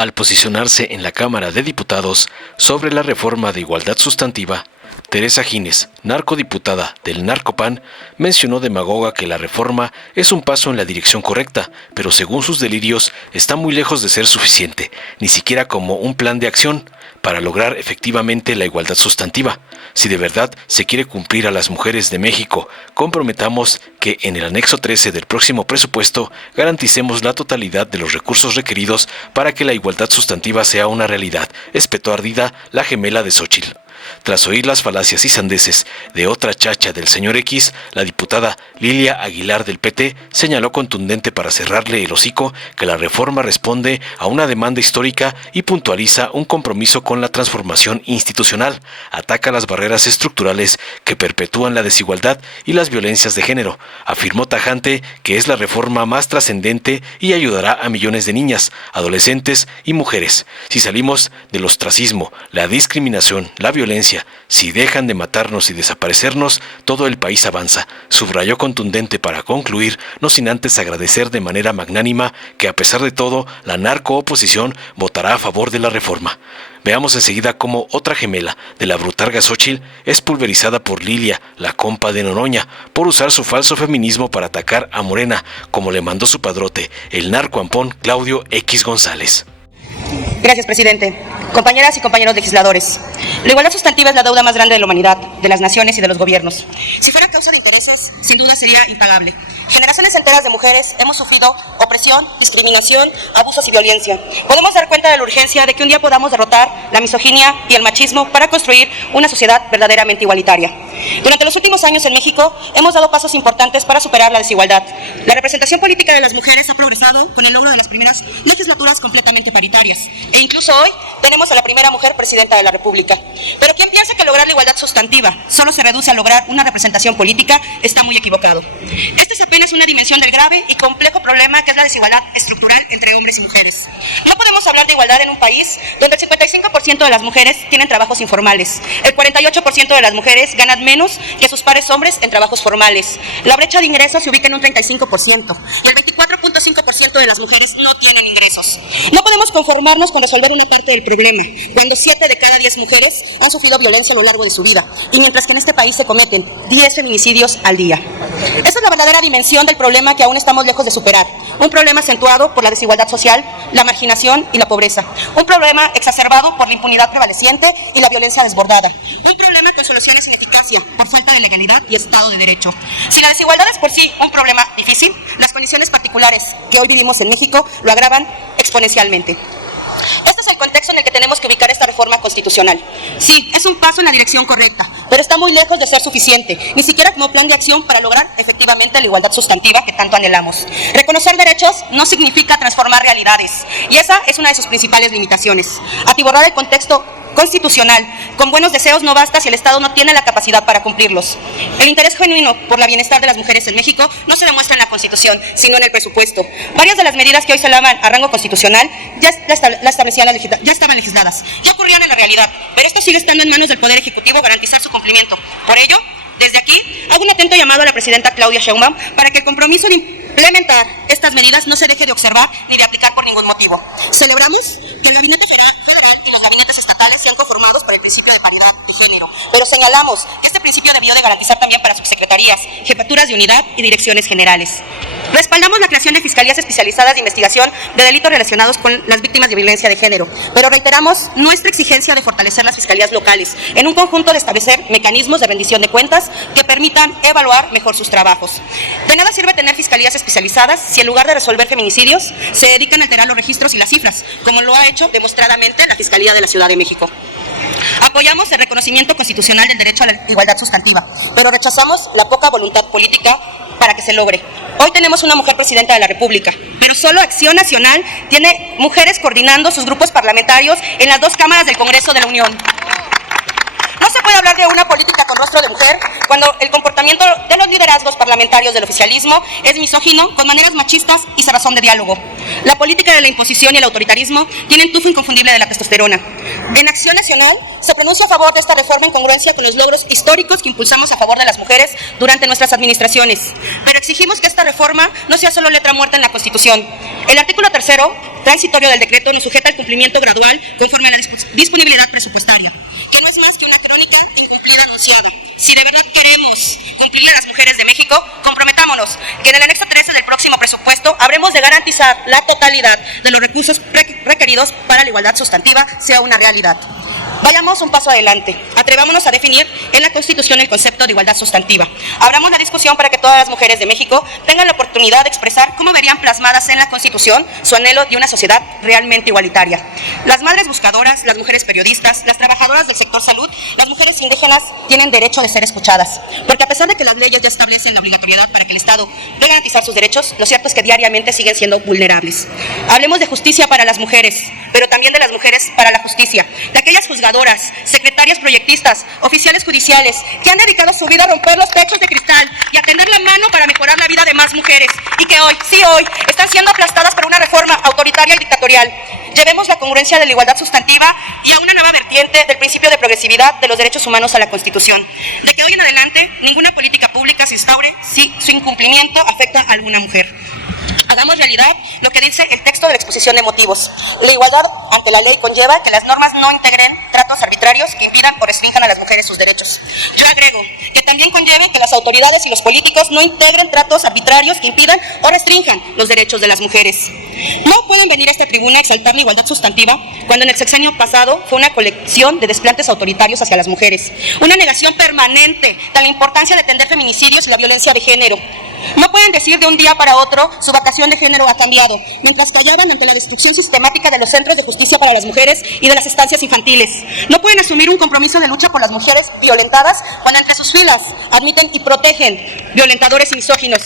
Al posicionarse en la Cámara de Diputados sobre la reforma de igualdad sustantiva, Teresa Gines, narcodiputada del Narcopan, mencionó demagoga que la reforma es un paso en la dirección correcta, pero según sus delirios está muy lejos de ser suficiente, ni siquiera como un plan de acción para lograr efectivamente la igualdad sustantiva. Si de verdad se quiere cumplir a las mujeres de México, comprometamos que en el anexo 13 del próximo presupuesto garanticemos la totalidad de los recursos requeridos para que la igualdad sustantiva sea una realidad, espetó ardida la gemela de Xóchitl. Tras oír las falacias y sandeces de otra chacha del señor X, la diputada Lilia Aguilar del PT señaló contundente para cerrarle el hocico que la reforma responde a una demanda histórica y puntualiza un compromiso con la transformación institucional, ataca las barreras estructurales que perpetúan la desigualdad y las violencias de género. Afirmó tajante que es la reforma más trascendente y ayudará a millones de niñas, adolescentes y mujeres. Si salimos del ostracismo, la discriminación, la violencia, si dejan de matarnos y desaparecernos, todo el país avanza, subrayó contundente para concluir, no sin antes agradecer de manera magnánima que a pesar de todo, la narcooposición votará a favor de la reforma. Veamos enseguida cómo otra gemela de la brutarga Xóchitl es pulverizada por Lilia, la compa de Noroña, por usar su falso feminismo para atacar a Morena, como le mandó su padrote, el narcoampón Claudio X González. Gracias, presidente. Compañeras y compañeros legisladores, la igualdad sustantiva es la deuda más grande de la humanidad, de las naciones y de los gobiernos. Si fuera causa de intereses, sin duda sería impagable. Generaciones enteras de mujeres hemos sufrido opresión, discriminación, abusos y violencia. Podemos dar cuenta de la urgencia de que un día podamos derrotar la misoginia y el machismo para construir una sociedad verdaderamente igualitaria. Durante los últimos años en México hemos dado pasos importantes para superar la desigualdad. La representación política de las mujeres ha progresado con el logro de las primeras legislaturas completamente paritarias. E incluso hoy tenemos a la primera mujer presidenta de la República. Pero quien piensa que lograr la igualdad sustantiva solo se reduce a lograr una representación política está muy equivocado. Esta es apenas una dimensión del grave y complejo problema que es la desigualdad estructural entre hombres y mujeres. No podemos hablar de igualdad en un país donde el 55% de las mujeres tienen trabajos informales, el 48% de las mujeres ganan menos que sus pares hombres en trabajos formales. La brecha de ingresos se ubica en un 35% y el 24.5% de las mujeres no tienen ingresos. No podemos conformarnos con resolver una parte del problema, cuando 7 de cada 10 mujeres han sufrido violencia a lo largo de su vida, y mientras que en este país se cometen 10 feminicidios al día. Esa es la verdadera dimensión del problema que aún estamos lejos de superar, un problema acentuado por la desigualdad social, la marginación y la pobreza, un problema exacerbado por la impunidad prevaleciente y la violencia desbordada, un problema con soluciones sin eficacia, por falta de legalidad y Estado de Derecho. Si la desigualdad es por sí un problema difícil, las condiciones particulares que hoy vivimos en México lo agravan exponencialmente. Este es el contexto en el que tenemos que ubicar esta reforma constitucional. Sí, es un paso en la dirección correcta, pero está muy lejos de ser suficiente, ni siquiera como plan de acción para lograr efectivamente la igualdad sustantiva que tanto anhelamos. Reconocer derechos no significa transformar realidades, y esa es una de sus principales limitaciones. Atiborrar el contexto constitucional con buenos deseos no basta si el Estado no tiene la capacidad para cumplirlos. El interés genuino por la bienestar de las mujeres en México no se demuestra en la Constitución, sino en el presupuesto. Varias de las medidas que hoy se alaban a rango constitucional ya estaban legisladas, ya ocurrían en la realidad, pero esto sigue estando en manos del Poder Ejecutivo garantizar su cumplimiento. Por ello, desde aquí, hago un atento llamado a la presidenta Claudia Sheinbaum para que el compromiso de implementar estas medidas no se deje de observar ni de aplicar por ningún motivo. Celebramos que el gabinete federal y los gabinetes estatales sean conformados para el principio de paridad de género, pero señalamos que este principio debió de garantizar también para subsecretarías, jefaturas de unidad y direcciones generales. Respaldamos la creación de fiscalías especializadas de investigación de delitos relacionados con las víctimas de violencia de género, pero reiteramos nuestra exigencia de fortalecer las fiscalías locales, en un conjunto de establecer mecanismos de rendición de cuentas que permitan evaluar mejor sus trabajos. De nada sirve tener fiscalías especializadas si en lugar de resolver feminicidios se dedican a alterar los registros y las cifras, como lo ha hecho demostradamente la Fiscalía de la Ciudad de México. Apoyamos el reconocimiento constitucional del derecho a la igualdad sustantiva, pero rechazamos la poca voluntad política para que se logre. Hoy tenemos una mujer presidenta de la República, pero solo Acción Nacional tiene mujeres coordinando sus grupos parlamentarios en las 2 cámaras del Congreso de la Unión. No se puede hablar de una política con rostro de mujer cuando el comportamiento de los liderazgos parlamentarios del oficialismo es misógino, con maneras machistas y sin razón de diálogo. La política de la imposición y el autoritarismo tienen tufo inconfundible de la testosterona. En Acción Nacional se pronuncia a favor de esta reforma en congruencia con los logros históricos que impulsamos a favor de las mujeres durante nuestras administraciones. Pero exigimos que esta reforma no sea solo letra muerta en la Constitución. El artículo 3º, transitorio del decreto, nos sujeta al cumplimiento gradual conforme a la disponibilidad presupuestaria, que no es más que una crónica incumplida anunciada. Si de verdad queremos cumplir a las mujeres de México, comprometámonos que en el anexo 13 del próximo presupuesto habremos de garantizar la totalidad de los recursos requeridos para la igualdad sustantiva sea una realidad. Vayamos un paso adelante, atrevámonos a definir en la Constitución el concepto de igualdad sustantiva. Abramos la discusión para que todas las mujeres de México tengan la oportunidad de expresar cómo verían plasmadas en la Constitución su anhelo de una sociedad realmente igualitaria. Las madres buscadoras, las mujeres periodistas, las trabajadoras del sector salud, las mujeres indígenas tienen derecho de ser escuchadas, porque a pesar de que las leyes ya establecen la obligatoriedad para que el Estado debe garantizar sus derechos, lo cierto es que diariamente siguen siendo vulnerables. Hablemos de justicia para las mujeres, pero también de las mujeres para la justicia, de aquellas juzgadoras, secretarias proyectistas, oficiales judiciales, que han dedicado su vida a romper los techos de cristal y a tender la mano para mejorar la vida de más mujeres, y que hoy, sí hoy, están siendo aplastadas por una reforma autoritaria y dictatorial. Llevemos la congruencia de la igualdad sustantiva y a una nueva vertiente del principio de progresividad de los derechos humanos a la Constitución, de que hoy en adelante ninguna política pública se instaure si su incumplimiento afecta a alguna mujer. Hagamos realidad lo que dice el texto de la exposición de motivos. La igualdad ante la ley conlleva que las normas no integren tratos arbitrarios que impidan o restrinjan a las mujeres sus derechos. Yo agrego que también conlleve que las autoridades y los políticos no integren tratos arbitrarios que impidan o restrinjan los derechos de las mujeres. No pueden venir a esta tribuna a exaltar la igualdad sustantiva cuando en el sexenio pasado fue una colección de desplantes autoritarios hacia las mujeres, una negación permanente de la importancia de atender feminicidios y la violencia de género. No pueden decir de un día para otro su vacación de género ha cambiado, mientras callaban ante la destrucción sistemática de los centros de justicia para las mujeres y de las estancias infantiles. No pueden asumir un compromiso de lucha por las mujeres violentadas cuando entre sus filas admiten y protegen violentadores y misóginos.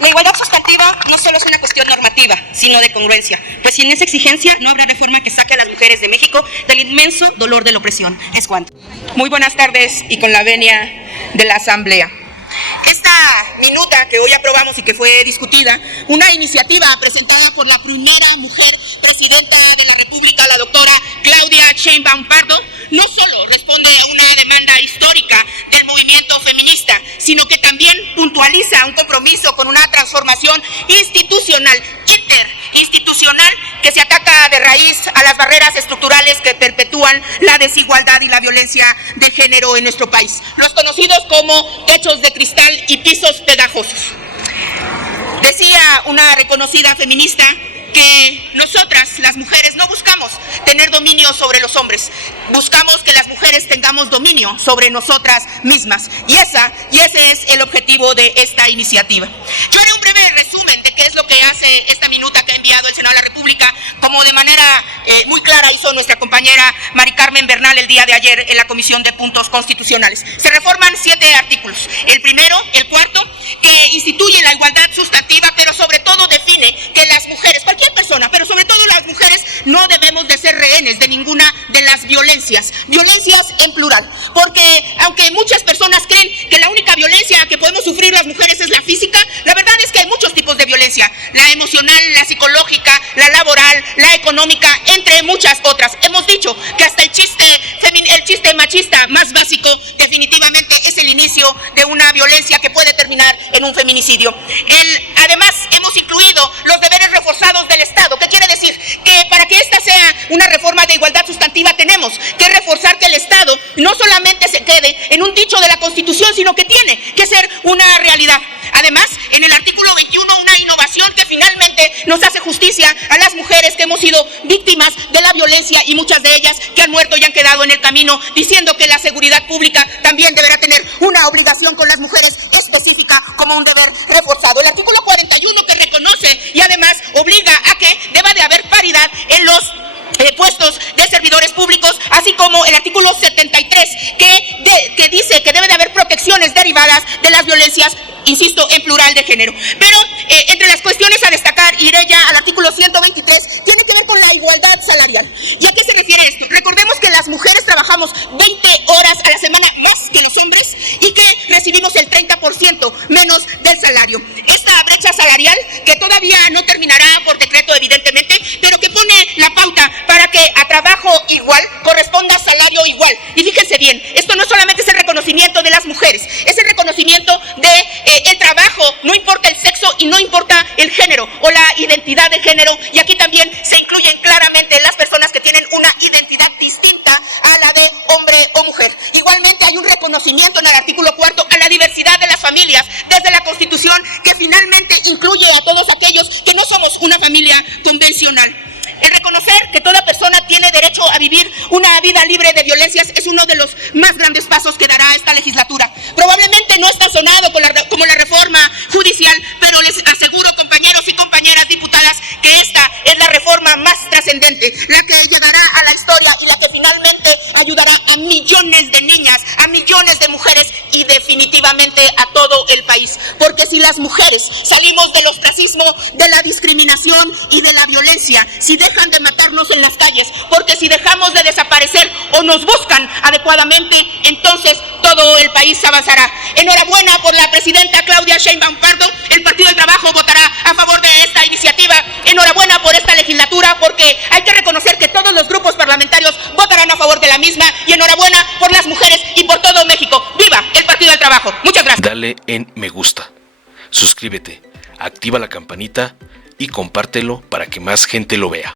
La igualdad sustantiva no solo es una cuestión normativa, sino de congruencia, pues sin esa exigencia no habrá reforma que saque a las mujeres de México del inmenso dolor de la opresión. Es cuanto. Muy buenas tardes y con la venia de la Asamblea. Esta minuta que hoy aprobamos y que fue discutida, una iniciativa presentada por la primera mujer presidenta de la República, la doctora Claudia Sheinbaum Pardo, no solo responde a una demanda histórica del movimiento feminista, sino que también puntualiza un compromiso con una transformación institucional, interinstitucional, que se ataca de raíz a las barreras estructurales que perpetúan la desigualdad y la violencia de género en nuestro país, los conocidos como techos de cristal y pisos pegajosos. Decía una reconocida feminista que nosotras, las mujeres, no buscamos tener dominio sobre los hombres, buscamos que las mujeres tengamos dominio sobre nosotras mismas, y ese es el objetivo de esta iniciativa. Yo haré un breve resumen de qué es lo que hace esta minuta que ha enviado el Senado de la República, como de manera muy clara hizo nuestra compañera Mari Carmen Bernal el día de ayer en la Comisión de Puntos Constitucionales. Se reforman 7 artículos. El primero, el cuarto, que instituye la igualdad sustantiva, pero sobre todo define que las mujeres, cualquier persona, pero sobre todo las mujeres, no debemos de ser rehenes de ninguna de las violencias en plural, porque aunque muchas personas creen que la única violencia que podemos sufrir las mujeres es la física, la verdad es que hay muchos tipos de violencia: la emocional, la psicológica, la laboral, la económica, entre muchas otras. Hemos dicho que hasta el chiste machista más básico definitivamente es el inicio de una violencia que puede terminar en un feminicidio. Además, hemos incluido los deberes reforzados del Estado. ¿Qué quiere decir? Que para que esta sea una reforma de igualdad sustantiva tenemos que reforzar que el Estado no solamente se quede en un dicho de la Constitución, sino que tiene que ser una realidad. Además, en el artículo 21, una innovación que finalmente nos hace justicia a las mujeres que hemos sido víctimas de la violencia, y muchas de ellas que han muerto y han quedado en el camino, diciendo que la seguridad pública también deberá tener una obligación con las mujeres específica como un deber reforzado. El artículo 41, que reconoce y además obliga a que deba de haber paridad en los puestos de servidores públicos, así como el artículo 73, que dice que debe de haber protecciones derivadas de las violencias, insisto, en plural, de género. Pero entre las cuestiones a destacar, iré ya al artículo 123, tiene que ver con la igualdad salarial. ¿Y a qué se refiere esto? Recordemos que las mujeres trabajamos 20 horas a la semana más que los hombres y que recibimos el 30% menos del salario. Esta brecha salarial, que todavía no terminará por decreto evidentemente, pero que pone la pauta para que a trabajo igual corresponda de género, y aquí también se incluyen claramente las personas que tienen una identidad distinta a la de hombre o mujer. Igualmente hay un reconocimiento en el artículo 4 a la diversidad de las familias desde la Constitución, que finalmente incluye a todos aquellos que no somos una familia convencional. El reconocer que toda persona tiene derecho a vivir una vida libre de violencias es uno de los más grandes pasos que dará esta legislatura. Probablemente no está sonado como la reforma judicial, pero les aseguro, compañeros y compañeras diputadas, que esta es la reforma más trascendente, la que llegará a la historia y la que finalmente ayudará a millones de niñas, a millones de mujeres y definitivamente a todo el país. Porque si las mujeres salimos del ostracismo, de la discriminación y de la violencia, si dejan de matarnos en las calles, porque si dejamos de desaparecer o nos buscan adecuadamente, entonces todo el país avanzará. Enhorabuena por la presidenta Claudia Sheinbaum Pardo. El Partido del Trabajo votará a favor de esta iniciativa. Enhorabuena por esta legislatura, porque hay que reconocer que todos los grupos parlamentarios votarán a favor de la misma, y enhorabuena por las mujeres y por todo México. ¡Viva el Partido del Trabajo! Muchas gracias. Dale en me gusta, suscríbete, activa la campanita y compártelo para que más gente lo vea.